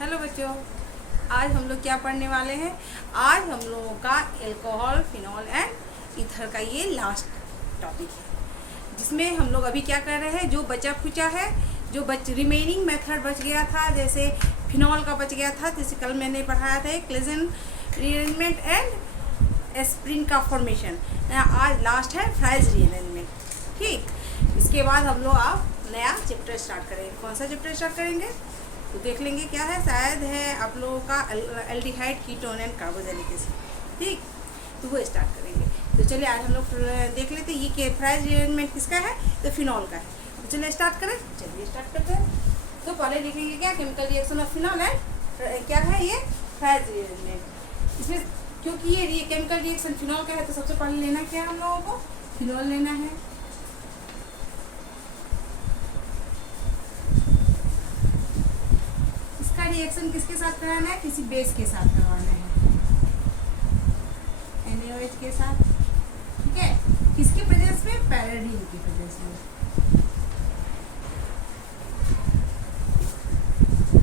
Hello बच्चों, आज हम लोग क्या पढ़ने वाले हैं। आज हम लोगों का अल्कोहल, फिनॉल एंड ईथर का ये लास्ट टॉपिक है, जिसमें हम लोग अभी क्या कर रहे हैं, जो बचा खुचा है, जो रिमेनिंग मेथड बच गया था, जैसे फिनॉल का बच गया था, जैसे कल मैंने पढ़ाया था क्लेजन रीअरेंजमेंट एंड एस्प्रिन का फॉर्मेशन। आज लास्ट है फ्राइज रीअरेंजमेंट। ठीक, इसके बाद हम लोग आप नया चैप्टर स्टार्ट करेंगे। कौन सा चैप्टर स्टार्ट करेंगे तो देख लेंगे क्या है, शायद है आप लोगों का एल्डिहाइड, कीटोन एंड कार्बोजेनिक एसिड। ठीक, तो वो स्टार्ट करेंगे। तो चलिए आज हम लोग देख लेते हैं ये फ्राइज रीअरेंजमेंट किसका है, तो फिनॉल का है। तो चलिए स्टार्ट करें। चलिए स्टार्ट करते हैं। तो पहले लिखेंगे क्या, chemical reaction of phenol and क्या है ये फ्राइज रीअरेंजमेंट। इसमें क्योंकि ये केमिकल रिएक्शन फिनॉल का है, तो सबसे पहले लेना क्या है, हम लोगों को फिनॉल लेना है। रिएक्शन किसके साथ कराना है, किसी बेस के साथ करवाना है, NaOH के साथ। ठीक है, किसके प्रेजेंस में, पैराडीन की प्रेजेंस में।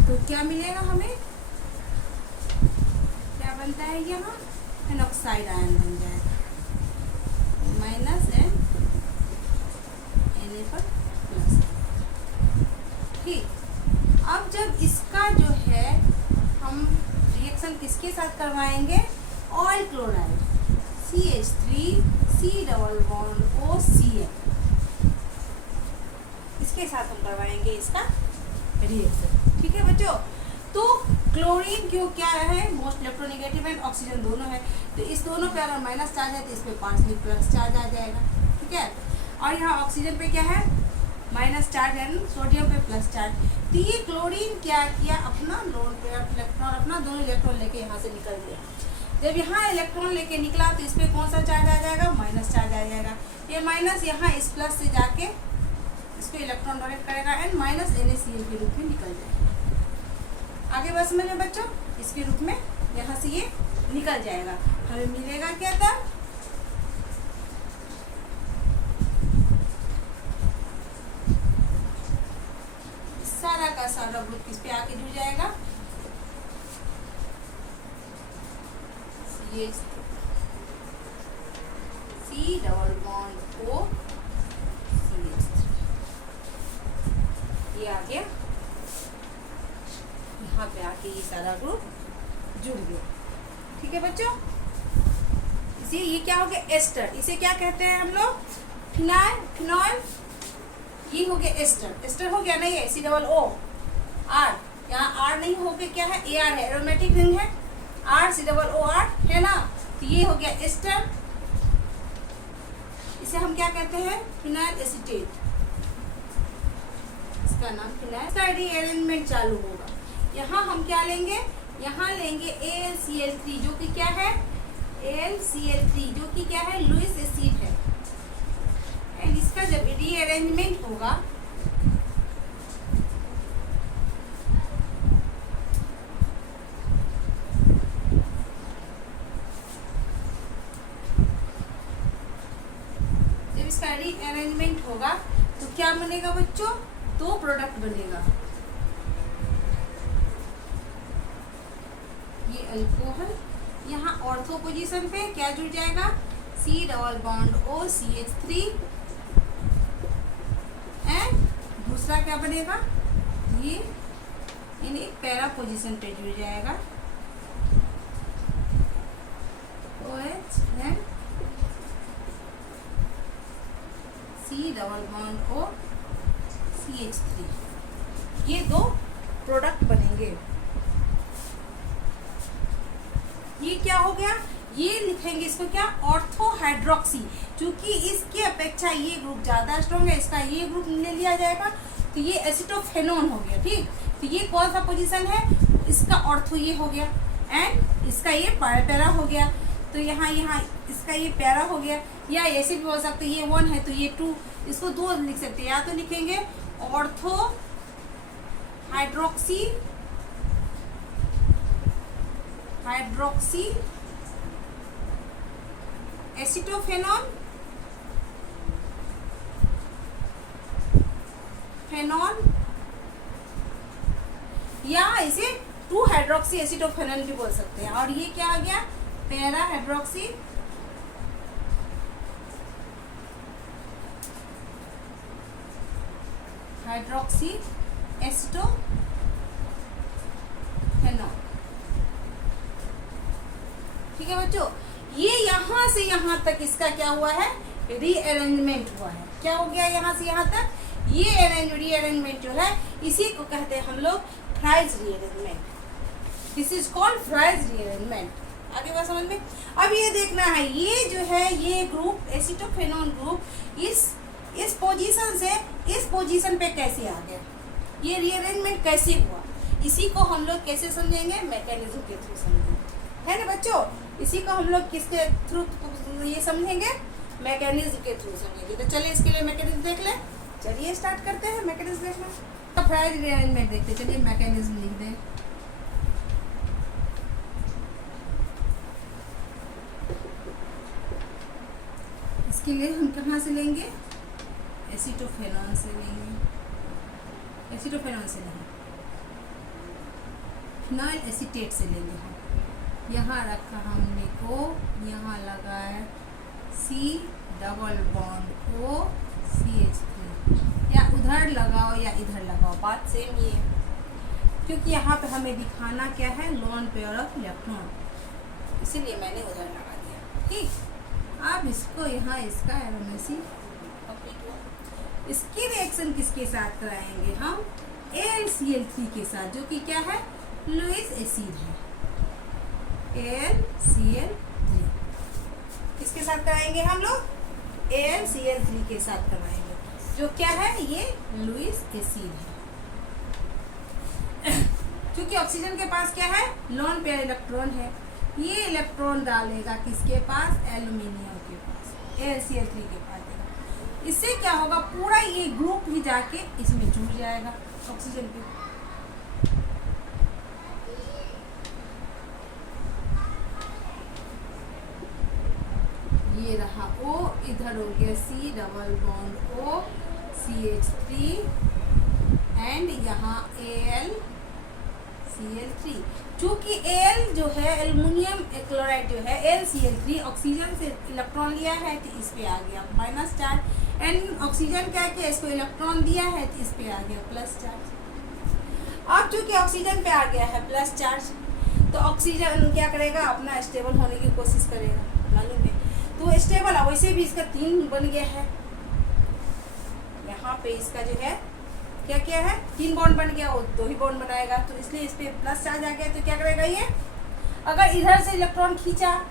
तो क्या मिलेगा हमें, क्या बनता है, यहाँ एनऑक्साइड आयन बन जाएगा, माइनस एन Na पर प्लस। ठीक, अब जब इसका जो है हम रिएक्शन किसके साथ करवाएंगे, oil chloride CH3 double bond OCl, इसके साथ हम करवाएंगे इसका रिएक्शन। ठीक है बच्चों, तो क्लोरीन क्यों क्या है, मोस्ट इलेक्ट्रोनेगेटिव एंड ऑक्सीजन दोनों है, तो इस दोनों पे अगर माइनस चार्ज है तो इस पे 5 प्लस चार्ज आ जाएगा। ठीक है, और यहाँ ऑक्सीजन पे क्या है, माइनस चार्ज एंड सोडियम पे प्लस चार्ज। तो ये क्लोरीन क्या किया, अपना लोन पेयर इलेक्ट्रॉन, अपना दोनों इलेक्ट्रॉन लेके यहाँ से निकल गया। जब यहाँ इलेक्ट्रॉन लेके निकला तो इस पे कौन सा चार्ज आ जाएगा, माइनस चार्ज आ जाएगा। ये माइनस यहाँ इस प्लस से जाके इसको इलेक्ट्रॉन डोनेट करेगा एंड माइनस NaCl के रूप में निकल जाएगा। आगे बस में बच्चों इसके रूप में यहाँ से ये निकल जाएगा। हमें मिलेगा क्या था, सारा का सारा ग्रुप किस पे आके जुड़ जाएगा, C double bond O CH3, ये आ गया, यहाँ पे आके ये सारा ग्रुप जुड़ गया। ठीक है बच्चों, इसे ये क्या हो गया, एस्टर, इसे क्या कहते हैं हम लोग, फिनॉल, ये हो गया एस्टर हो गया ना, ये C डबल O R, यहाँ R नहीं हो गया, क्या है AR है, एरोमेटिक रिंग है, R C double O R है ना, तो ये हो गया एस्टर। इसे हम क्या कहते हैं, फिनाइल एसीटेट, इसका नाम फिनाइल। इसका रीअरेंजमेंट चालू होगा। यहाँ हम क्या लेंगे, यहाँ लेंगे AlCl3 जो कि क्या है, AlCl3 जो कि क्या है, लुईस एसिड है। एंड इसका जब रीअरेंजमेंट होगा रीअरेंजमेंट होगा तो क्या बनेगा बच्चों, दो प्रोडक्ट बनेगा, ये अल्कोहल, यहाँ ऑर्थो पोजीशन पे क्या जुड़ जाएगा, C double bond O CH3 and दूसरा क्या बनेगा, ये यानी पैरा पोजीशन पे जुड़ जाएगा OH and C double bond O CH3, ये दो प्रोडक्ट बनेंगे। ये क्या हो गया, ये लिखेंगे इसको क्या, ऑर्थो हाइड्रोक्सी, क्योंकि इसकी अपेक्षा ये ग्रुप ज्यादा स्ट्रॉन्ग है, इसका ये ग्रुप ले लिया जाएगा, तो ये एसिटोफेनोन हो गया। ठीक, तो ये कौन सा पोजीशन है, इसका ऑर्थो ये हो गया एंड इसका ये पैरा हो गया, तो यहाँ इसका ये पैरा हो गया, या ऐसे भी बोल सकते, ये 1 है तो ये 2, इसको 2 लिख सकते हैं, या तो लिखेंगे ऑर्थो हाइड्रोक्सी एसिटोफेनॉन या इसे टू हाइड्रोक्सी एसिटोफेनॉन भी बोल सकते हैं। और ये क्या आ गया, पैरा हाइड्रोक्सी एसिटोफेनॉन। ठीक है बच्चों, ये यहाँ से यहाँ तक इसका क्या हुआ है, रीअरेंजमेंट हुआ है। क्या हो गया यहाँ से यहाँ तक, ये रीअरेंजमेंट जो है इसी को कहते हैं हम लोग fries rearrangement. This is called fries rearrangement. आगे बात समझ में। अब ये देखना है, ये जो है ये ग्रुप एसिटोफेनॉन ग्रुप इस पोजीशन से इस पोजीशन पे कैसे आ गया, ये रीअरेंजमेंट कैसे हुआ, इसी को हम लोग कैसे समझेंगे, मैकेनिज्म के थ्रू समझेंगे, है ना बच्चों। इसी को हम लोग किसके थ्रू ये समझेंगे, मैकेनिज्म के थ्रू समझेंगे। तो चलिए इसके लिए मैकेनिज्म देख लें। चलिए स्टार्ट करते हैं मैकेनिज्म देखना। तो फ्राइज रीअरेंजमेंट देखते, चलिए मैकेनिज्म लिख दें। इसके लिए हम कहाँ से लेंगे, एसिटोफेनॉन से लेंगे, एसिटोफेनॉन से नहीं, फिनाइल एसीटेट से लेंगे हम। यहाँ रखा हमने को, यहाँ लगा है C double bond O CH3, या उधर लगाओ या इधर लगाओ, बात सेम ही है, क्योंकि यहाँ पे हमें दिखाना क्या है, लोन पेयर ऑफ इलेक्ट्रॉन, इसीलिए मैंने उधर लगा दिया। ठीक, अब इसको यहाँ इसका एरोमेसी कंप्लीट हुआ। इसकी रिएक्शन किसके साथ कराएंगे हम, AlCl3 के साथ, जो कि क्या है, लुईस एसिड है। AlCl3 किसके साथ कराएंगे हम लोग, AlCl3 के साथ कराएंगे, जो क्या है, ये लुईस एसिड है। क्योंकि ऑक्सीजन के पास क्या है, लोन पेयर इलेक्ट्रॉन है, ये इलेक्ट्रॉन डालेगा किसके पास, एल्यूमिनियम के पास, AlCl3 के पास देगा। इससे क्या होगा, पूरा ये ग्रुप ही जाके इसमें जुड़ जाएगा ऑक्सीजन पे। ये रहा O, इधर हो गया C double bond O CH3 and यहाँ AlCl3। चूँकि Al जो है एल्युमिनियम क्लोराइड जो है, AlCl3 ऑक्सीजन से इलेक्ट्रॉन लिया है तो इस पे आ गया माइनस चार्ज, एंड ऑक्सीजन क्या किया, इसको इलेक्ट्रॉन दिया है तो इस पे आ गया प्लस चार्ज। अब चूँकि ऑक्सीजन पे आ गया है प्लस चार्ज, तो ऑक्सीजन क्या करेगा, अपना स्टेबल होने की कोशिश करेगा, मालूम है। तो स्टेबल, वैसे भी इसका 3 बन गया है, यहाँ पे इसका जो है क्या क्या है, 3 बॉन्ड बन गया, वो 2 ही बॉन्ड बनाएगा, तो इसलिए इस पे प्लस चार्ज आ गया। तो क्या करेगा ये, अगर इधर से इलेक्ट्रॉन खींचा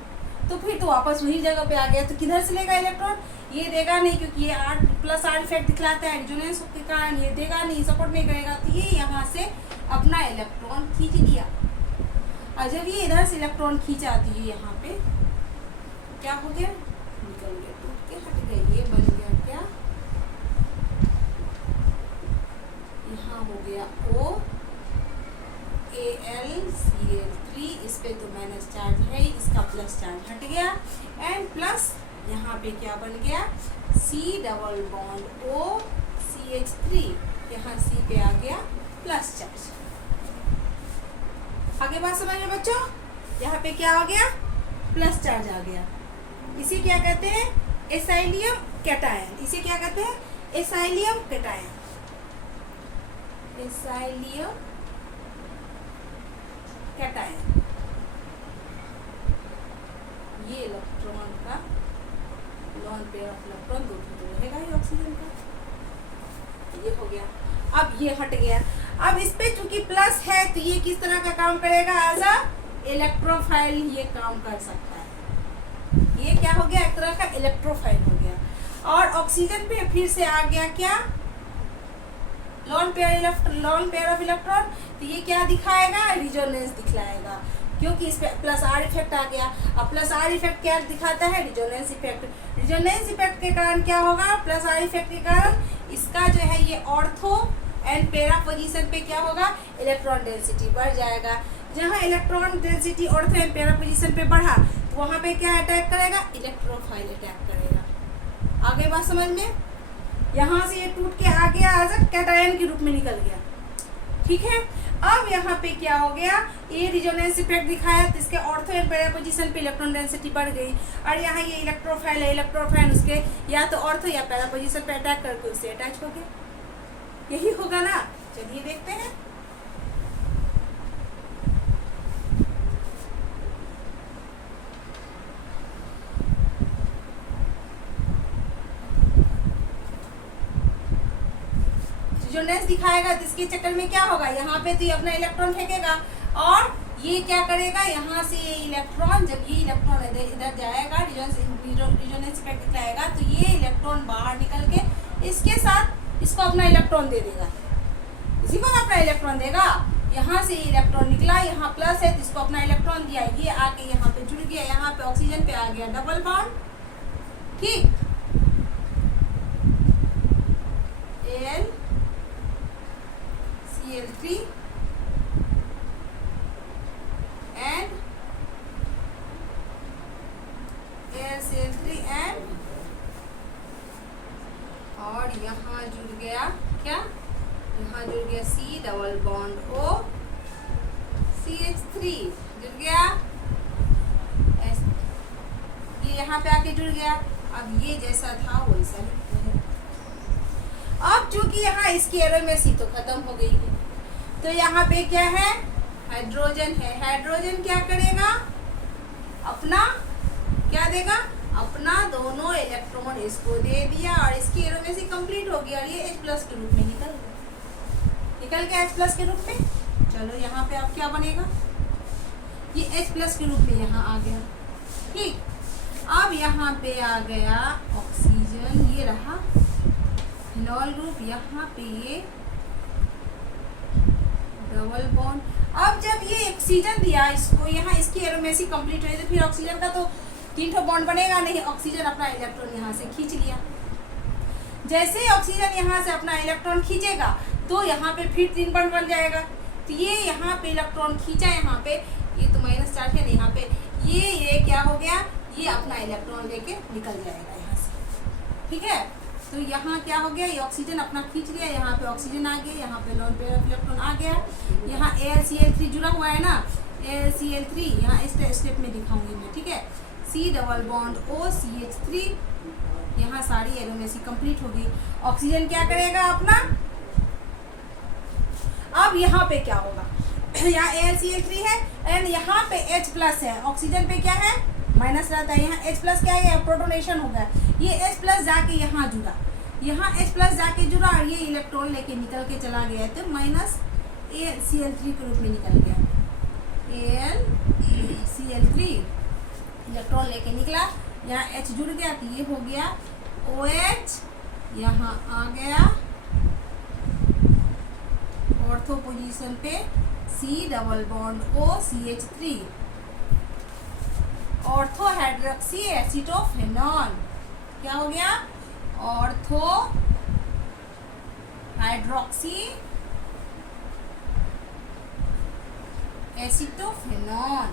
तो फिर तो वापस वही जगह पे आ गया, तो किधर से लेगा इलेक्ट्रॉन, ये देगा नहीं, क्योंकि ये R+R इफेक्ट दिखलाता है रिजोनेंस के कारण, ये देगा नहीं, सपोर्ट नहीं करेगा, तो ये यहाँ से अपना इलेक्ट्रॉन खींच लिया। और जब ये इधर से इलेक्ट्रॉन खींचा तो ये यहाँ पे क्या हो गया, निकल गया, टूट के हट गया, ये बन गया क्या, यहाँ हो गया O AlCl3, इस पे तो माइनस चार्ज है, इसका प्लस चार्ज हट गया, एंड प्लस यहाँ पे क्या बन गया, C double bond O CH3, यहाँ C पे आ गया प्लस चार्ज। आगे बात समझ में बच्चों, यहाँ पे क्या आ गया, प्लस चार्ज आ गया। इसी क्या कहते हैं, एसाइलियम कैटायन, इसे क्या कहते हैं, एसाइलियम कैटायन, एसाइलियम कैटायन। ये इलेक्ट्रॉन का लोन पेयर ऑफ इलेक्ट्रॉन 2 तो रहेगा ही ऑक्सीजन का, ये हो गया। अब ये हट गया, अब इस पे चूंकि प्लस है तो ये किस तरह का काम करेगा, एज अ इलेक्ट्रोफाइल ये काम कर सकता है। ये क्या हो गया, एक तरह का इलेक्ट्रोफाइल हो गया। और ऑक्सीजन पे फिर से आ गया क्या, लोन पेयर ऑफ इलेक्ट्रॉन, तो ये क्या दिखाएगा, रिजोनेंस दिखलाएगा, क्योंकि इस पे प्लस R इफेक्ट आ गया। अब प्लस R इफेक्ट क्या दिखाता है, रिजोनेंस इफेक्ट। रिजोनेंस इफेक्ट के कारण क्या होगा, प्लस R इफेक्ट के कारण इसका जो है ये ऑर्थो एंड पैरा पोजीशन पे क्या होगा, इलेक्ट्रॉन डेंसिटी बढ़ जाएगा। जहाँ electron density ortho and para position पे बढ़ा तो वहाँ पे क्या अटैक करेगा, इलेक्ट्रोफाइल अटैक करेगा। आगे बात समझ में, यहाँ से ये टूट के आ गया, एज अ कैटायन के रूप में निकल गया। ठीक है। अब यहाँ पे क्या हो गया, ये रिजोनेंस इफेक्ट दिखाया तो इसके ऑर्थो एंड पैरा पोजीशन पे इलेक्ट्रॉन डेंसिटी बढ़ गई, और यहाँ ये इलेक्ट्रोफाइल है, इलेक्ट्रोफाइल उसके या तो ऑर्थो या पैरा पोजीशन पे अटैक करके उससे अटैच हो गया, यही होगा ना। चलिए देखते हैं। रिजोनेंस दिखाएगा तो इसके चक्कर में क्या होगा, यहाँ पे तो ये अपना इलेक्ट्रॉन फेंकेगा, और ये क्या करेगा, यहाँ से ये इलेक्ट्रॉन, जब ये इलेक्ट्रॉन इधर जाएगा, रिजोनेंस इफेक्ट दिखाएगा तो ये इलेक्ट्रॉन बाहर निकल के इसके साथ इसको अपना इलेक्ट्रॉन दे देगा, इसी को अपना इलेक्ट्रॉन देगा। यहाँ से इलेक्ट्रॉन निकला, यहाँ प्लस है तो इसको अपना इलेक्ट्रॉन दिया, ये आके यहाँ पे जुड़ गया, यहाँ पे ऑक्सीजन पे आ गया डबल बॉन्ड, ठीक। Cl3 and Cl3 and और यहाँ जुड़ गया क्या, यहाँ जुड़ गया C double bond O CH3 जुड़ गया, ये यहाँ पे आके जुड़ गया। अब ये जैसा था वैसा ही है। अब चूंकि यहाँ इसकी एरोमेसी तो खत्म हो गई है, तो यहाँ पे क्या है, हाइड्रोजन है। हाइड्रोजन क्या करेगा, अपना क्या देगा, अपना दोनों इलेक्ट्रॉन इसको दे दिया, और इसकी एरोमेसी कंप्लीट हो गई, और ये H+ के रूप में निकल गया H+ के रूप में। चलो यहाँ पे अब क्या बनेगा, ये H+ के रूप में यहाँ आ गया, ठीक। अब यहाँ पे आ गया ऑक्सीजन, ये रहा फिनॉल ग्रुप, यहाँ पे ये डबल बॉन्ड। अब जब ये ऑक्सीजन दिया इसको, यहाँ इसकी एरोमेसी कंप्लीट हुई, तो फिर ऑक्सीजन का तो 3 बॉन्ड बनेगा नहीं, ऑक्सीजन अपना इलेक्ट्रॉन यहाँ से खींच लिया। जैसे ही ऑक्सीजन यहाँ से अपना इलेक्ट्रॉन खींचेगा तो यहाँ पे फिर 3 बॉन्ड बन जाएगा, तो ये यहाँ पे इलेक्ट्रॉन खींचा, यहाँ पे ये तो -4 है, यहाँ पे ये क्या हो गया, ये अपना इलेक्ट्रॉन लेके निकल जाएगा यहाँ से, ठीक है। तो यहाँ क्या हो गया, ये ऑक्सीजन अपना खींच लिया, यहाँ पे ऑक्सीजन आ गया, यहाँ पे लॉन पेयर ऑफ इलेक्ट्रॉन आ गया, यहाँ AlCl3 जुड़ा हुआ है ना, AlCl3 यहाँ इस स्टेप में दिखाऊंगी मैं, ठीक है। C double bond O CH3, यहाँ सारी एरोमेसी कंप्लीट हो गई। ऑक्सीजन क्या करेगा अपना, अब यहाँ पे क्या होगा, यहाँ AlCl3 है एंड यहाँ पे H+ है, ऑक्सीजन पे क्या है माइनस रहता है, यहाँ H+ क्या है, प्रोटोनेशन हो गया, ये H+ जाके यहाँ जुड़ा, यहाँ H+ जाके जुड़ा, और ये इलेक्ट्रॉन लेके निकल के चला गया, तो -AlCl3 के रूप में निकल गया, AlCl3 इलेक्ट्रॉन लेके निकला, यहाँ H जुड़ गया तो ये हो गया OH, यहाँ आ गया ऑर्थो पोजीशन पे C double bond O CH3, ortho hydroxy acetophenol, क्या हो गया, ऑर्थो हाइड्रोक्सी एसिटोफेनॉल,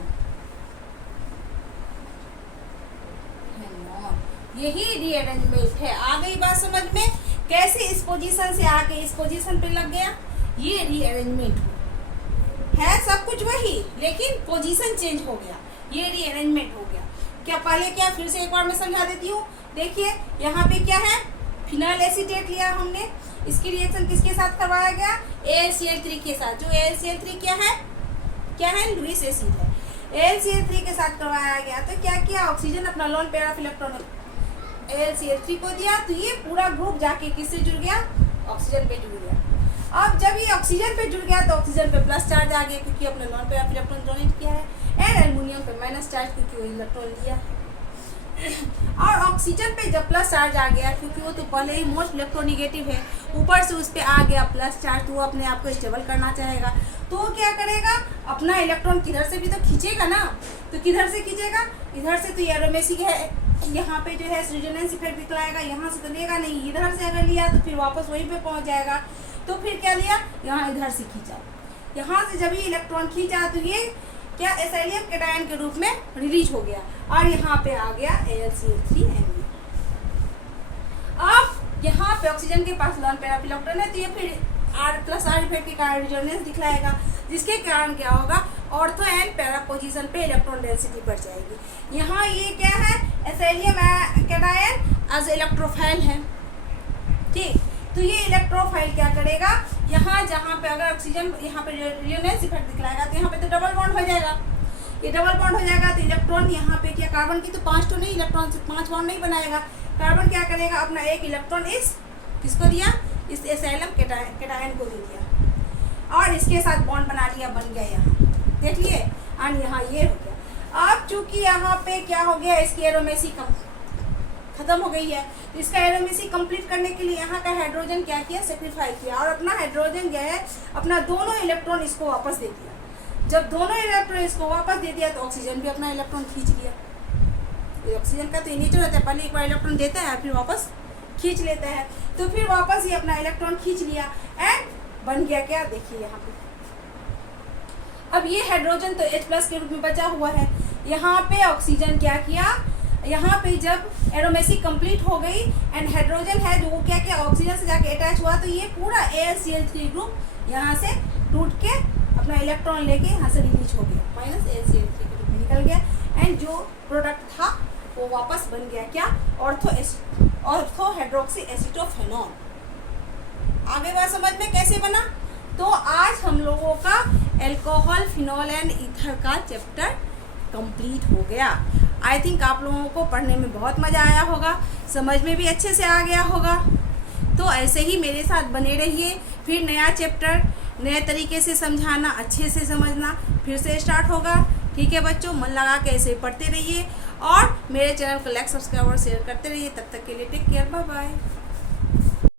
यही रीअरेंजमेंट है। आ गई बात समझ में, कैसे इस पोजीशन से आके इस पोजीशन पे लग गया, ये रीअरेंजमेंट है, सब कुछ वही, लेकिन पोजीशन चेंज हो गया, ये रीअरेंजमेंट हो गया। क्या पहले क्या, फिर से एक बार मैं समझा देती हूँ। देखिए यहाँ पे क्या है, फिनाइल एसीटेट लिया हमने, इसकी रिएक्शन किसके साथ करवाया गया, AlCl3 के साथ, जो AlCl3 क्या है लुईस एसिड है, AlCl3 के साथ करवाया गया। तो क्या किया, ऑक्सीजन अपना lone pair of electron AlCl3 को दिया, तो ये पूरा ग्रुप जाके किससे जुड़ गया, ऑक्सीजन पे जुड़ गया। अब जब ये ऑक्सीजन पे जुड़ गया तो ऑक्सीजन पे प्लस चार्ज आ गया, क्योंकि अपने lone pair of electron donate किया है, एंड एल्युमिनियम पे माइनस चार्ज, क्योंकि वो इलेक्ट्रॉन लिया है। और ऑक्सीजन पे जब प्लस चार्ज आ गया, क्योंकि वो तो पहले ही मोस्ट इलेक्ट्रोनिगेटिव है, ऊपर से उस पर आ गया प्लस चार्ज, तो वो अपने आप को स्टेबल करना चाहेगा, तो वो क्या करेगा, अपना इलेक्ट्रॉन किधर से भी तो खींचेगा ना, तो किधर से खींचेगा, इधर से, तो एरोमेसी है, यहाँ पे जो है रिजोनेंस इफेक्ट दिखलाएगा, यहाँ से तो लेगा नहीं, इधर से अगर लिया तो फिर वापस वहीं पे पहुँच जाएगा, तो फिर क्या लिया, यहाँ इधर से खींचा, यहाँ से जब ये इलेक्ट्रॉन खींचा तो ये क्या एसिलियम कैटायन के रूप में रिलीज हो गया, और यहाँ पे आ गया AlCl3 अब यहाँ पे ऑक्सीजन के पास लोन पेयर ऑफ इलेक्ट्रॉन है, तो ये फिर R इफेक्ट के कारण रेजोनेंस दिखलाएगा, जिसके कारण क्या होगा, ऑर्थो एंड पैरा पोजीशन पे इलेक्ट्रॉन डेंसिटी बढ़ जाएगी। यहाँ ये क्या है, एसेलियम कैटायन एज इलेक्ट्रोफाइल है, ठीक। तो ये इलेक्ट्रोफाइल क्या करेगा, यहाँ जहाँ पे अगर ऑक्सीजन यहाँ पे रेजोनेंस इफेक्ट दिखलाएगा तो यहाँ पे तो डबल बॉन्ड हो जाएगा, ये डबल बॉन्ड हो जाएगा तो इलेक्ट्रॉन यहाँ पे क्या, कार्बन की तो 5 तो नहीं, इलेक्ट्रॉन से 5 बॉन्ड नहीं बनाएगा। कार्बन क्या करेगा, अपना एक इलेक्ट्रॉन इस किसको दिया, इस एसाइलम कैटायन को दे दिया और इसके साथ बॉन्ड बना लिया, बन गया यहाँ, देख लिए। और यहाँ ये हो गया। अब चूंकि यहाँ पे क्या हो गया, इसकी एरोमेसी खत्म हो गई है, तो इसका एरोमेसी कंप्लीट करने के लिए यहाँ का हाइड्रोजन क्या किया, सेक्रीफाई किया और अपना हाइड्रोजन क्या है, अपना दोनों इलेक्ट्रॉन इसको वापस दे दिया। जब दोनों इलेक्ट्रॉन इसको वापस दे दिया तो ऑक्सीजन भी अपना इलेक्ट्रॉन खींच लिया। ऑक्सीजन का तो ये नेचर होता है, पहले एक बार इलेक्ट्रॉन देता है फिर वापस खींच लेता है, तो फिर वापस ये अपना इलेक्ट्रॉन खींच लिया एंड बन गया क्या, देखिए यहाँ पे। अब ये हाइड्रोजन तो H+ के रूप में बचा हुआ है। यहाँ पे ऑक्सीजन क्या किया, यहाँ पे जब एरोमेसी कंप्लीट हो गई एंड हाइड्रोजन है जो क्या किया, ऑक्सीजन से जाके अटैच हुआ, तो ये पूरा AlCl3 ग्रुप यहाँ से टूट के अपना इलेक्ट्रॉन लेके यहाँ से रिलीज हो गया, -AlCl3 के रूप में निकल गया एंड जो प्रोडक्ट था वो वापस बन गया क्या, ऑर्थो हाइड्रोक्सी एसीटोफेनॉल। आगे बात समझ में कैसे बना। तो आज हम लोगों का एल्कोहल, फिनॉल एंड ईथर का चैप्टर कंप्लीट हो गया। आई थिंक आप लोगों को पढ़ने में बहुत मज़ा आया होगा, समझ में भी अच्छे से आ गया होगा। तो ऐसे ही मेरे साथ बने रहिए, फिर नया चैप्टर नए तरीके से समझाना, अच्छे से समझना फिर से स्टार्ट होगा। ठीक है बच्चों, मन लगा के ऐसे पढ़ते रहिए और मेरे चैनल को लाइक, सब्सक्राइब और शेयर करते रहिए। तब तक के लिए टेक केयर, बाय बाय।